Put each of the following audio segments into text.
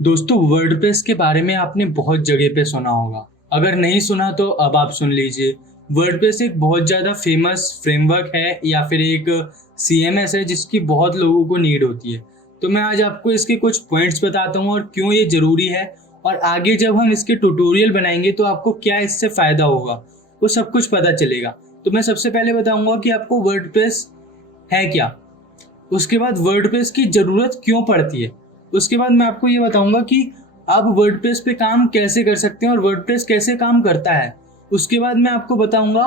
दोस्तों, वर्डप्रेस के बारे में आपने बहुत जगह पे सुना होगा। अगर नहीं सुना तो अब आप सुन लीजिए। वर्डप्रेस एक बहुत ज़्यादा फेमस फ्रेमवर्क है या फिर एक सीएमएस है जिसकी बहुत लोगों को नीड होती है। तो मैं आज आपको इसके कुछ पॉइंट्स बताता हूँ और क्यों ये ज़रूरी है, और आगे जब हम इसके ट्यूटोरियल बनाएंगे तो आपको क्या इससे फ़ायदा होगा वो सब कुछ पता चलेगा। तो मैं सबसे पहले बताऊँगा कि आपको वर्डप्रेस है क्या, उसके बाद वर्डप्रेस की ज़रूरत क्यों पड़ती है, उसके बाद मैं आपको ये बताऊंगा कि आप वर्डप्रेस पे काम कैसे कर सकते हैं और वर्डप्रेस कैसे काम करता है। उसके बाद मैं आपको बताऊंगा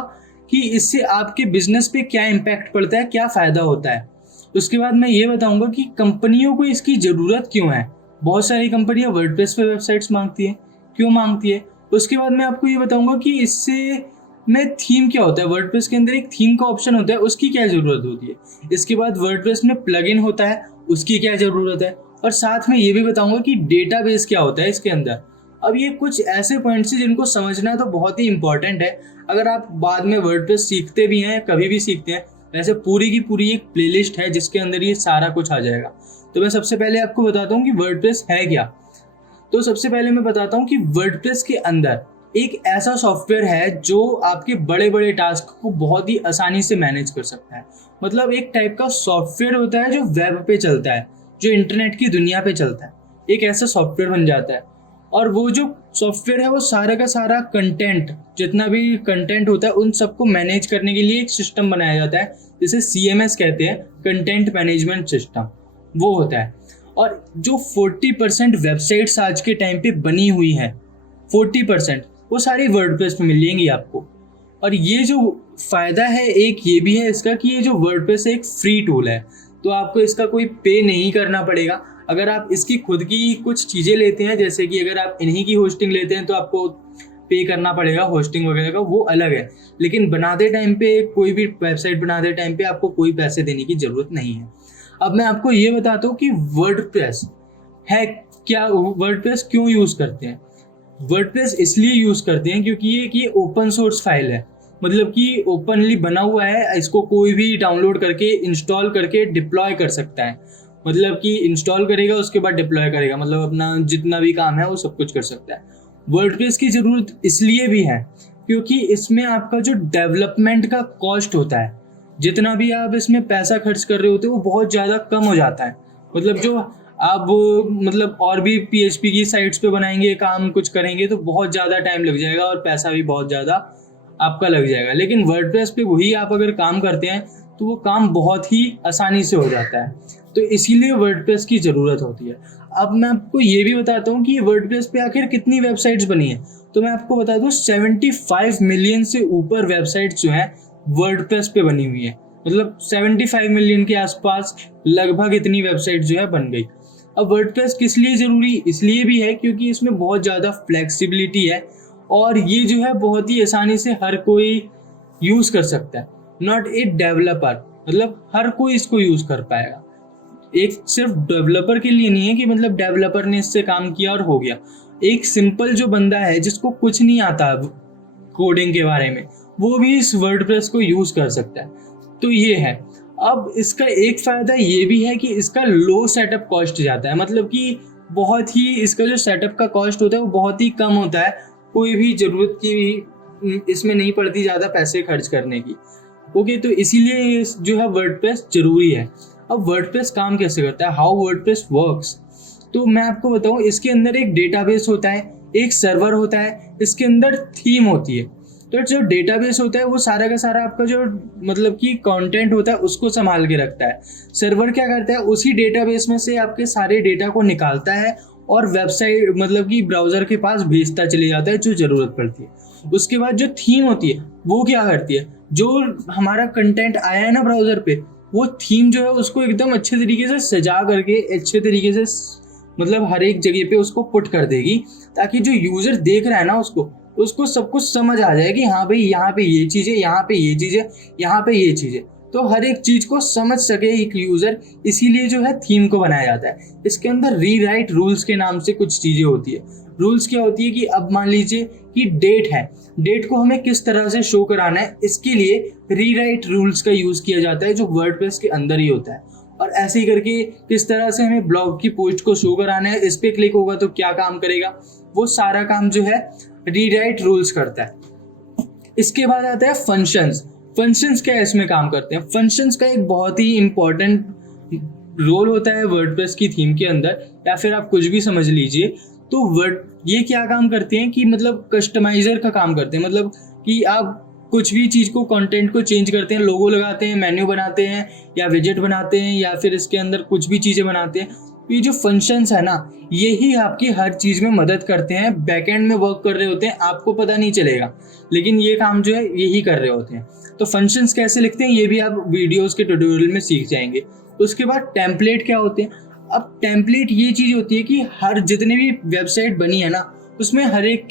कि इससे आपके बिजनेस पे क्या इम्पैक्ट पड़ता है, क्या फ़ायदा होता है। उसके बाद मैं ये बताऊंगा कि कंपनियों को इसकी ज़रूरत क्यों है। बहुत सारी कंपनियां वर्डप्रेस पे वेबसाइट्स मांगती हैं, क्यों मांगती है। उसके बाद मैं आपको ये बताऊंगा कि इससे में थीम क्या होता है। वर्डप्रेस के अंदर एक थीम का ऑप्शन होता है, उसकी क्या ज़रूरत होती है। इसके बाद वर्डप्रेस में प्लगइन होता है, उसकी क्या ज़रूरत है। और साथ में ये भी बताऊंगा कि डेटाबेस क्या होता है इसके अंदर। अब ये कुछ ऐसे पॉइंट्स हैं जिनको समझना तो बहुत ही इंपॉर्टेंट है। अगर आप बाद में वर्डप्रेस सीखते भी हैं, कभी भी सीखते हैं, वैसे पूरी की पूरी एक प्लेलिस्ट है जिसके अंदर ये सारा कुछ आ जाएगा। तो मैं सबसे पहले आपको बताता हूँ कि वर्डप्रेस है क्या। तो सबसे पहले मैं बताता हूँ कि वर्डप्रेस के अंदर एक ऐसा सॉफ्टवेयर है जो आपके बड़े बड़े टास्क को बहुत ही आसानी से मैनेज कर सकता है। मतलब एक टाइप का सॉफ्टवेयर होता है जो वेब पे चलता है, जो इंटरनेट की दुनिया पे चलता है। एक ऐसा सॉफ्टवेयर बन जाता है, और वो जो सॉफ्टवेयर है वो सारा का सारा कंटेंट, जितना भी कंटेंट होता है उन सबको मैनेज करने के लिए एक सिस्टम बनाया जाता है, जिसे सीएमएस कहते हैं, कंटेंट मैनेजमेंट सिस्टम, वो होता है। और जो 40% वेबसाइट्स आज के टाइम पे बनी हुई हैं, 40% वो सारी वर्डप्रेस पे मिलेंगी आपको। और ये जो फ़ायदा है एक ये भी है इसका कि ये जो वर्डप्रेस है एक फ्री टूल है, तो आपको इसका कोई पे नहीं करना पड़ेगा। अगर आप इसकी खुद की कुछ चीज़ें लेते हैं, जैसे कि अगर आप इन्हीं की होस्टिंग लेते हैं तो आपको पे करना पड़ेगा होस्टिंग वगैरह का, वो अलग है। लेकिन बनाते टाइम पे, कोई भी वेबसाइट बनाते टाइम पे आपको कोई पैसे देने की ज़रूरत नहीं है। अब मैं आपको ये बताता हूँ कि वर्डप्रेस है क्या, वर्डप्रेस क्यों यूज़ करते हैं। वर्डप्रेस इसलिए यूज़ करते हैं क्योंकि ये ओपन सोर्स फाइल है। मतलब कि ओपनली बना हुआ है, इसको कोई भी डाउनलोड करके इंस्टॉल करके डिप्लॉय कर सकता है। मतलब कि इंस्टॉल करेगा उसके बाद डिप्लॉय करेगा, मतलब अपना जितना भी काम है वो सब कुछ कर सकता है। वर्डप्रेस की ज़रूरत इसलिए भी है क्योंकि इसमें आपका जो डेवलपमेंट का कॉस्ट होता है, जितना भी आप इसमें पैसा खर्च कर रहे होते हो वो बहुत ज़्यादा कम हो जाता है। मतलब जो आप मतलब और भी पीएचपी की साइट्स पे बनाएंगे, काम कुछ करेंगे तो बहुत ज़्यादा टाइम लग जाएगा और पैसा भी बहुत ज़्यादा आपका लग जाएगा। लेकिन वर्डप्रेस पे वही आप अगर काम करते हैं तो वो काम बहुत ही आसानी से हो जाता है। तो इसीलिए वर्डप्रेस की ज़रूरत होती है। अब मैं आपको ये भी बताता हूँ कि वर्डप्रेस पे आखिर कितनी वेबसाइट्स बनी है। तो मैं आपको बता दूँ 75 मिलियन से ऊपर वेबसाइट्स जो हैं वर्डप्रेस पे बनी हुई है। मतलब 75 मिलियन के आसपास लगभग इतनी वेबसाइट जो है बन गई। अब वर्डप्रेस किस लिए ज़रूरी इसलिए भी है क्योंकि इसमें बहुत ज़्यादा फ्लेक्सिबिलिटी है, और ये जो है बहुत ही आसानी से हर कोई यूज़ कर सकता है। नॉट ए डेवलपर, मतलब हर कोई इसको यूज़ कर पाएगा। एक सिर्फ डेवलपर के लिए नहीं है कि मतलब डेवलपर ने इससे काम किया और हो गया। एक सिंपल जो बंदा है जिसको कुछ नहीं आता कोडिंग के बारे में, वो भी इस वर्डप्रेस को यूज़ कर सकता है। तो ये है। अब इसका एक फ़ायदा ये भी है कि इसका लो सेटअप कॉस्ट जाता है। मतलब कि बहुत ही इसका जो सेटअप का कॉस्ट होता है वो बहुत ही कम होता है। कोई भी ज़रूरत की इसमें नहीं पड़ती ज़्यादा पैसे खर्च करने की। ओके, तो इसीलिए ये जो है वर्डप्रेस ज़रूरी है। अब वर्डप्रेस काम कैसे करता है, हाउ वर्डप्रेस वर्क्स, तो मैं आपको बताऊं। इसके अंदर एक डेटाबेस होता है, एक सर्वर होता है, इसके अंदर थीम होती है। तो जो डेटाबेस होता है वो सारा का सारा आपका जो मतलब कि कंटेंट होता है उसको संभाल के रखता है। सर्वर क्या करता है, उसी डेटाबेस में से आपके सारे डेटा को निकालता है और वेबसाइट मतलब कि ब्राउज़र के पास भेजता चले जाता है जो ज़रूरत पड़ती है। उसके बाद जो थीम होती है वो क्या करती है, जो हमारा कंटेंट आया है ना ब्राउज़र पे, वो थीम जो है उसको एकदम अच्छे तरीके से सजा करके अच्छे तरीके से मतलब हर एक जगह पे उसको पुट कर देगी, ताकि जो यूज़र देख रहा है ना उसको सब कुछ समझ आ जाए कि हाँ भाई यहाँ पे ये चीज़ है, यहाँ पे ये चीज़ है, यहाँ पे ये चीज़ है। तो हर एक चीज़ को समझ सके एक यूज़र, इसीलिए जो है थीम को बनाया जाता है। इसके अंदर रीराइट रूल्स के नाम से कुछ चीज़ें होती है। रूल्स क्या होती है कि अब मान लीजिए कि डेट है, डेट को हमें किस तरह से शो कराना है, इसके लिए रीराइट रूल्स का यूज़ किया जाता है जो वर्डप्रेस के अंदर ही होता है। और ऐसे ही करके किस तरह से हमें ब्लॉग की पोस्ट को शो कराना है, इस पे क्लिक होगा तो क्या काम करेगा, वो सारा काम जो है रीराइट रूल्स करता है। इसके बाद आता है फंक्शंस। फंक्शंस क्या इसमें काम करते हैं? फंक्शंस का एक बहुत ही इंपॉर्टेंट रोल होता है वर्डप्रेस की थीम के अंदर, या फिर आप कुछ भी समझ लीजिए। तो वर्ड ये क्या काम करते हैं कि मतलब कस्टमाइजर का काम करते हैं, मतलब कि आप कुछ भी चीज़ को, कंटेंट को चेंज करते हैं, लोगो लगाते हैं, मेन्यू बनाते हैं, या विजेट बनाते हैं, या फिर इसके अंदर कुछ भी चीज़ें बनाते हैं। ये जो फंक्शंस है ना, यही आपकी हर चीज़ में मदद करते हैं। बैकएंड में वर्क कर रहे होते हैं, आपको पता नहीं चलेगा, लेकिन ये काम जो है यही कर रहे होते हैं। तो फंक्शंस कैसे लिखते हैं ये भी आप वीडियोस के ट्यूटोरियल में सीख जाएंगे। उसके बाद टेम्पलेट क्या होते हैं? अब टेम्पलेट ये चीज़ होती है कि हर जितने भी वेबसाइट बनी है ना, उसमें हर एक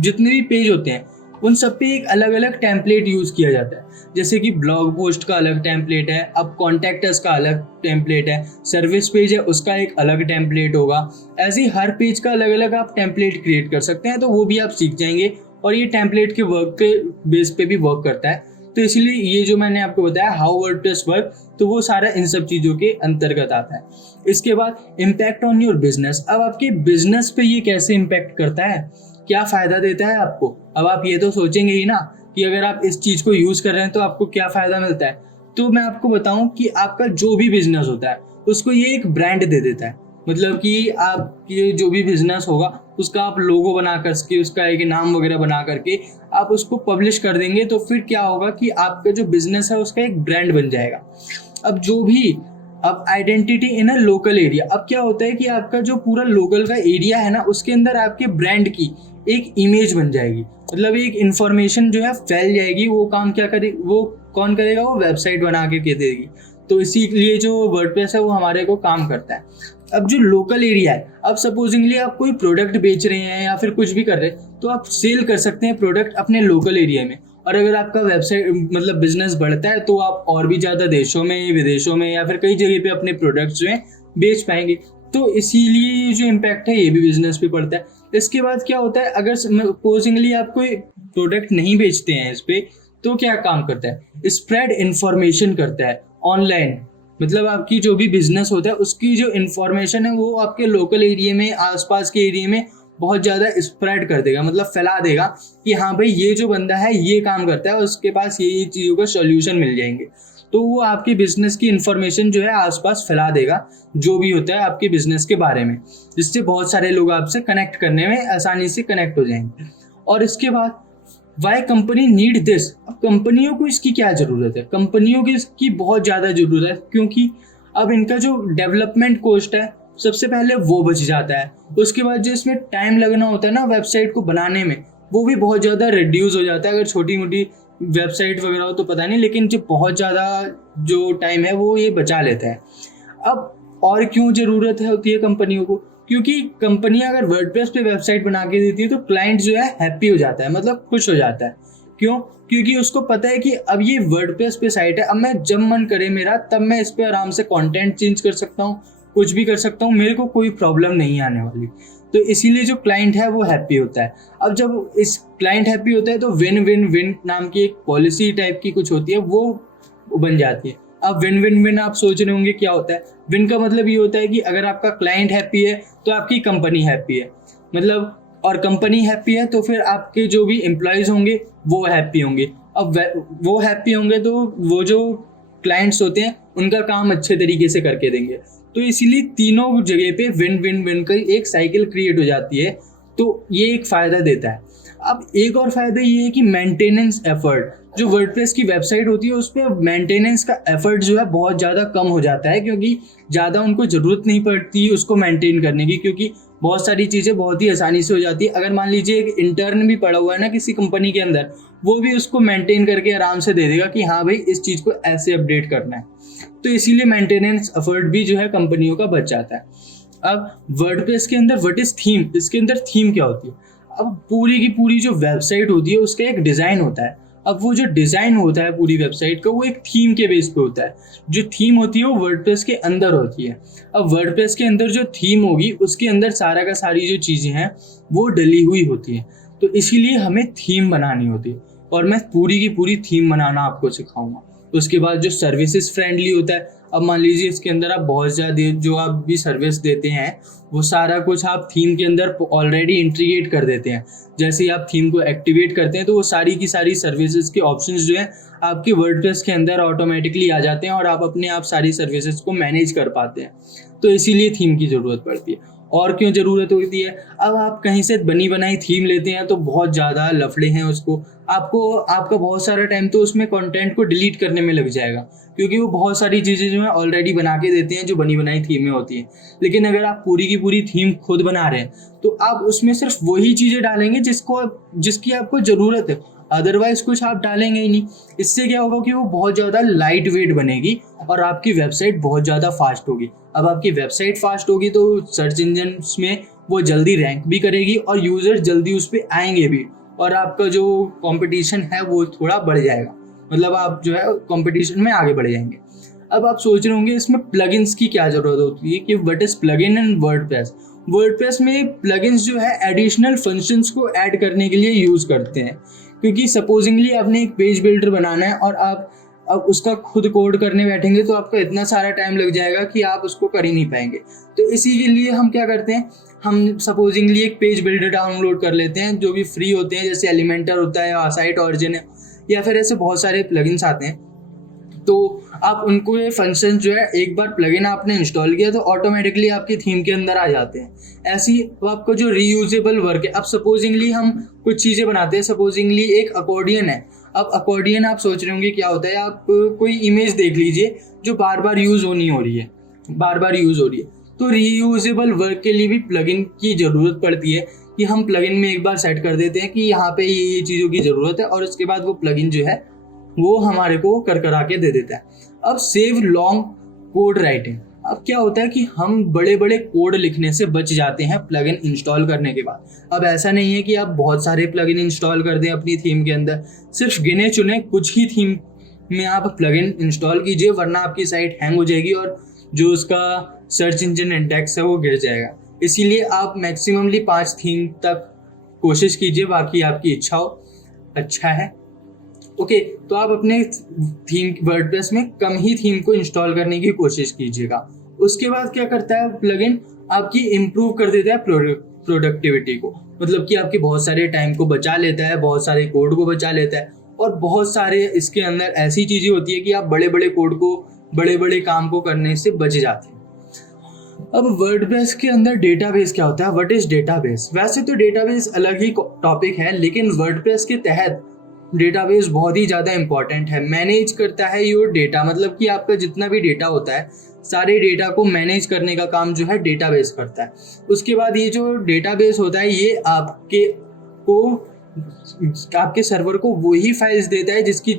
जितने भी पेज होते हैं उन सब पे एक अलग अलग टेम्पलेट यूज़ किया जाता है। जैसे कि ब्लॉग पोस्ट का अलग टेम्पलेट है, अब कॉन्टैक्ट अस का अलग टेम्पलेट है, सर्विस पेज है उसका एक अलग टेम्पलेट होगा। ऐसे ही हर पेज का अलग अलग आप टेम्पलेट क्रिएट कर सकते हैं, तो वो भी आप सीख जाएंगे और ये टेम्पलेट के वर्क के बेस पे भी वर्क करता है। तो इसलिए ये जो मैंने आपको बताया हाउ वर्डप्रेस वर्क, तो वो सारा इन सब चीज़ों के अंतर्गत आता है। इसके बाद इम्पैक्ट ऑन योर बिजनेस। अब आपके बिजनेस पे ये कैसे इम्पैक्ट करता है, क्या फ़ायदा देता है आपको? अब आप ये तो सोचेंगे ही ना कि अगर आप इस चीज़ को यूज़ कर रहे हैं तो आपको क्या फ़ायदा मिलता है। तो मैं आपको बताऊं कि आपका जो भी बिजनेस होता है उसको ये एक ब्रांड दे देता है। मतलब कि आपकी जो भी बिजनेस होगा उसका आप लोगो बना करके, उसका एक नाम वगैरह बना करके आप उसको पब्लिश कर देंगे, तो फिर क्या होगा कि आपका जो बिजनेस है उसका एक ब्रांड बन जाएगा। अब जो भी अब identity in a local area, अब क्या होता है कि आपका जो पूरा लोकल का एरिया है ना, उसके अंदर आपके ब्रांड की एक इमेज बन जाएगी, मतलब एक इंफॉर्मेशन जो है फैल जाएगी। वो काम क्या करे, वो कौन करेगा? वो वेबसाइट बना के देगी। तो इसीलिए जो वर्डप्रेस है वो हमारे को काम करता है। अब जो लोकल एरिया है, अब सपोजिंगली आप कोई प्रोडक्ट बेच रहे हैं या फिर कुछ भी कर रहे हैं, तो आप सेल कर सकते हैं प्रोडक्ट अपने लोकल एरिया में। और अगर आपका वेबसाइट मतलब बिजनेस बढ़ता है तो आप और भी ज़्यादा देशों में, विदेशों में या फिर कई जगह पे अपने प्रोडक्ट्स जो हैं बेच पाएंगे। तो इसीलिए ये जो इम्पैक्ट है ये भी बिजनेस पे पड़ता है। इसके बाद क्या होता है, अगर सपोजिंगली आप कोई प्रोडक्ट नहीं बेचते हैं इस पर, तो क्या काम करता है? स्प्रेड इन्फॉर्मेशन करता है ऑनलाइन। मतलब आपकी जो भी बिजनेस होता है उसकी जो इन्फॉर्मेशन है वो आपके लोकल एरिया में, आसपास के एरिया में बहुत ज़्यादा स्प्रेड कर देगा, मतलब फैला देगा कि हाँ भाई ये जो बंदा है ये काम करता है, उसके पास ये चीज़ों का सोल्यूशन मिल जाएंगे। तो वो आपके बिजनेस की इन्फॉर्मेशन जो है आसपास फैला देगा, जो भी होता है आपके बिजनेस के बारे में, जिससे बहुत सारे लोग आपसे कनेक्ट करने में आसानी से कनेक्ट हो जाएंगे। और इसके बाद वाई कंपनी नीड दिस। अब कंपनियों को इसकी क्या ज़रूरत है? कंपनियों की इसकी बहुत ज़्यादा ज़रूरत है, क्योंकि अब इनका जो डेवलपमेंट कॉस्ट है सबसे पहले वो बच जाता है। उसके बाद जो इसमें टाइम लगना होता है ना वेबसाइट को बनाने में, वो भी बहुत ज़्यादा रिड्यूस हो जाता है। अगर छोटी मोटी वेबसाइट वगैरह हो तो पता नहीं, लेकिन जो बहुत ज़्यादा जो टाइम है वो ये बचा लेता है। अब और क्यों ज़रूरत है होती है कंपनियों को? क्योंकि कंपनियां अगर वर्डप्रेस पे वेबसाइट बना के देती है तो क्लाइंट जो है हैप्पी हो जाता है, मतलब खुश हो जाता है। क्यों? क्योंकि उसको पता है कि अब ये वर्डप्रेस पे साइट है, अब मैं जब मन करे मेरा तब मैं इस पे आराम से कंटेंट चेंज कर सकता हूँ, कुछ भी कर सकता हूँ, मेरे को कोई प्रॉब्लम नहीं आने वाली। तो इसीलिए जो क्लाइंट है वो हैप्पी होता है। अब जब इस क्लाइंट हैप्पी होता है तो विन विन विन नाम की एक पॉलिसी टाइप की कुछ होती है, वो बन जाती है। अब विन विन विन आप सोच रहे होंगे क्या होता है? विन का मतलब ये होता है कि अगर आपका क्लाइंट हैप्पी है तो आपकी कंपनी हैप्पी है, मतलब, और कंपनी हैप्पी है तो फिर आपके जो भी एम्प्लॉयज़ होंगे वो हैप्पी होंगे। अब वो हैप्पी होंगे तो वो जो क्लाइंट्स होते हैं उनका काम अच्छे तरीके से करके देंगे। तो इसीलिए तीनों जगह पे विन विन विन का एक साइकिल क्रिएट हो जाती है। तो ये एक फ़ायदा देता है। अब एक और फ़ायदा ये है कि मेंटेनेंस एफर्ट, जो वर्डप्रेस की वेबसाइट होती है उस पर मेंटेनेंस का एफर्ट जो है बहुत ज़्यादा कम हो जाता है, क्योंकि ज़्यादा उनको ज़रूरत नहीं पड़ती उसको मेंटेन करने की, क्योंकि बहुत सारी चीज़ें बहुत ही आसानी से हो जाती है। अगर मान लीजिए एक इंटर्न भी पड़ा हुआ है ना किसी कंपनी के अंदर, वो भी उसको मेंटेन करके आराम से दे देगा कि हाँ भाई इस चीज़ को ऐसे अपडेट करना है। तो इसीलिए मेंटेनेंस एफर्ट भी जो है कंपनियों का बच जाता है। अब वर्डप्रेस के अंदर व्हाट इज थीम, इसके अंदर थीम क्या होती है? अब पूरी की पूरी जो वेबसाइट होती है उसका एक डिज़ाइन होता है। अब वो जो डिज़ाइन होता है पूरी वेबसाइट का वो एक थीम के बेस पे होता है। जो थीम होती है वो वर्डप्रेस के अंदर होती है। अब वर्डप्रेस के अंदर जो थीम होगी उसके अंदर सारा का सारी जो चीज़ें हैं वो डली हुई होती हैं। तो इसीलिए हमें थीम बनानी होती है और मैं पूरी की पूरी थीम बनाना आपको सिखाऊंगा। उसके बाद जो सर्विसेज फ्रेंडली होता है, अब मान लीजिए इसके अंदर आप बहुत ज़्यादा जो आप भी सर्विस देते हैं वो सारा कुछ आप थीम के अंदर ऑलरेडी इंटीग्रेट कर देते हैं। जैसे ही आप थीम को एक्टिवेट करते हैं तो वो सारी की सारी सर्विसेज के ऑप्शंस जो है आपके वर्डप्रेस के अंदर ऑटोमेटिकली आ जाते हैं और आप अपने आप सारी सर्विसेज को मैनेज कर पाते हैं। तो इसीलिए थीम की ज़रूरत पड़ती है। और क्यों ज़रूरत होती है, अब आप कहीं से बनी बनाई थीम लेते हैं तो बहुत ज़्यादा लफड़े हैं उसको, आपका बहुत सारा टाइम तो उसमें कंटेंट को डिलीट करने में लग जाएगा, क्योंकि वो बहुत सारी चीज़ें जो है ऑलरेडी बना के देते हैं जो बनी बनाई थीमें होती हैं। लेकिन अगर आप पूरी की पूरी थीम खुद बना रहे हैं तो आप उसमें सिर्फ वही चीज़ें डालेंगे जिसकी आपको ज़रूरत है, अदरवाइज कुछ आप डालेंगे ही नहीं। इससे क्या होगा कि वो बहुत ज़्यादा लाइट वेट बनेगी और आपकी वेबसाइट बहुत ज़्यादा फास्ट होगी। अब आपकी वेबसाइट फास्ट होगी तो सर्च इंजन में वो जल्दी रैंक भी करेगी और यूज़र जल्दी उस पर आएंगे भी, और आपका जो कंपटीशन है वो थोड़ा बढ़ जाएगा, मतलब आप जो है कंपटीशन में आगे बढ़ जाएंगे। अब आप सोच रहे होंगे इसमें प्लगइन्स की क्या ज़रूरत होती है कि what is plugin in WordPress. WordPress में प्लगइन्स जो है एडिशनल फंक्शंस को ऐड करने के लिए यूज़ करते हैं, क्योंकि सपोजिंगली आपने एक पेज बिल्डर बनाना है और आप अब उसका खुद कोड करने बैठेंगे तो आपका इतना सारा टाइम लग जाएगा कि आप उसको कर ही नहीं पाएंगे। तो इसी के लिए हम क्या करते हैं, हम सपोजिंगली एक पेज बिल्डर डाउनलोड कर लेते हैं जो भी फ्री होते हैं, जैसे एलिमेंटर होता है या साइट ऑरिजिन है या फिर ऐसे बहुत सारे प्लगइन्स आते हैं। तो आप उनको ये फंक्शन जो है एक बार प्लगइन आपने इंस्टॉल किया तो ऑटोमेटिकली आपकी थीम के अंदर आ जाते हैं। ऐसी तो आपको जो रीयूजेबल वर्क है, अब सपोजिंगली हम कुछ चीज़ें बनाते हैं, सपोजिंगली एक अकॉर्डियन है। अब अकॉर्डियन आप सोच रहे होंगे क्या होता है, आप कोई इमेज देख लीजिए जो बार बार यूज़ हो रही है, तो रीयूजेबल वर्क के लिए भी प्लगइन की ज़रूरत पड़ती है कि हम प्लगइन में एक बार सेट कर देते हैं कि यहाँ पे ये चीज़ों की ज़रूरत है और उसके बाद वो प्लगइन जो है वो हमारे को कर आके दे देता है। अब सेव लॉन्ग कोड राइटिंग, अब क्या होता है कि हम बड़े बड़े कोड लिखने से बच जाते हैं प्लगइन इंस्टॉल करने के बाद। अब ऐसा नहीं है कि आप बहुत सारे प्लगइन इंस्टॉल कर दें अपनी थीम के अंदर, सिर्फ गिने चुने कुछ ही थीम में आप प्लगइन इंस्टॉल कीजिए, वरना आपकी साइट हैंग हो जाएगी और जो उसका सर्च इंजन इंडेक्स है वो गिर जाएगा। इसीलिए आप मैक्सिममली 5 थीम तक कोशिश कीजिए, बाकी आपकी इच्छा हो, अच्छा है। ओके, तो आप अपने थीम वर्डप्रेस में कम ही थीम को इंस्टॉल करने की कोशिश कीजिएगा। उसके बाद क्या करता है प्लगइन, आपकी इम्प्रूव कर देता है प्रोडक्टिविटी को, मतलब कि आपके बहुत सारे टाइम को बचा लेता है, बहुत सारे कोड को बचा लेता है, और बहुत सारे इसके अंदर ऐसी चीज़ें होती है कि आप बड़े बड़े कोड को, बड़े बड़े काम को करने से बच जाते हैं। अब वर्डप्रेस के अंदर डेटाबेस क्या होता है, व्हाट इज डेटाबेस। वैसे तो डेटाबेस अलग ही टॉपिक है, लेकिन वर्डप्रेस के तहत डेटाबेस बहुत ही ज़्यादा इंपॉर्टेंट है। मैनेज करता है योर डेटा, मतलब कि आपका जितना भी डेटा होता है सारे डेटा को मैनेज करने का काम जो है डेटाबेस करता है। उसके बाद ये जो डेटाबेस होता है ये आपके सर्वर को वही फाइल्स देता है जिसकी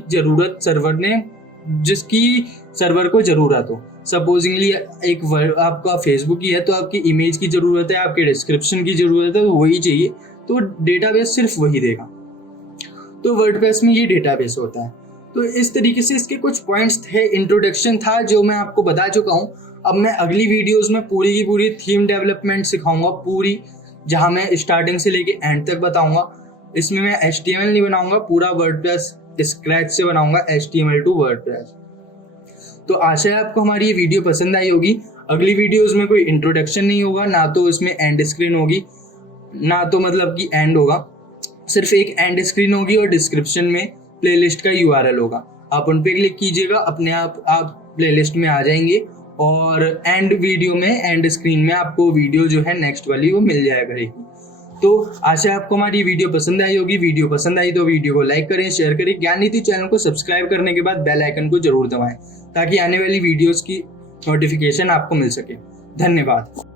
सर्वर को ज़रूरत हो। सपोजिंगली एक आपका फेसबुक ही है तो आपकी इमेज की ज़रूरत है, आपके डिस्क्रिप्शन की ज़रूरत है, तो वही चाहिए, तो डेटाबेस सिर्फ वही देगा। तो वर्डप्रेस में ये डेटाबेस होता है। तो इस तरीके से इसके कुछ पॉइंट्स थे, इंट्रोडक्शन था जो मैं आपको बता चुका हूँ। अब मैं अगली वीडियोस में पूरी की पूरी थीम डेवलपमेंट सिखाऊंगा, पूरी, जहाँ मैं स्टार्टिंग से लेके एंड तक बताऊंगा। इसमें मैं HTML नहीं बनाऊंगा, पूरा वर्डप्रेस स्क्रैच से बनाऊंगा, HTML टू वर्डप्रेस। तो आशा है आपको हमारी ये वीडियो पसंद आई होगी। अगली वीडियोस में कोई इंट्रोडक्शन नहीं होगा, ना तो इसमें एंड स्क्रीन होगी, ना तो मतलब कि एंड होगा, सिर्फ एक एंड स्क्रीन होगी और डिस्क्रिप्शन में प्लेलिस्ट का URL होगा। आप उन पे क्लिक कीजिएगा, अपने आप प्लेलिस्ट में आ जाएंगे, और एंड वीडियो में, एंड स्क्रीन में आपको वीडियो जो है नेक्स्ट वाली वो मिल जाया करेगी। तो आशा है आपको हमारी वीडियो पसंद आई होगी। वीडियो पसंद आई तो वीडियो को लाइक करें, शेयर करें। ज्ञान नीति चैनल को सब्सक्राइब करने के बाद बेल आइकन को जरूर दबाएं ताकि आने वाली वीडियोस की नोटिफिकेशन आपको मिल सके। धन्यवाद।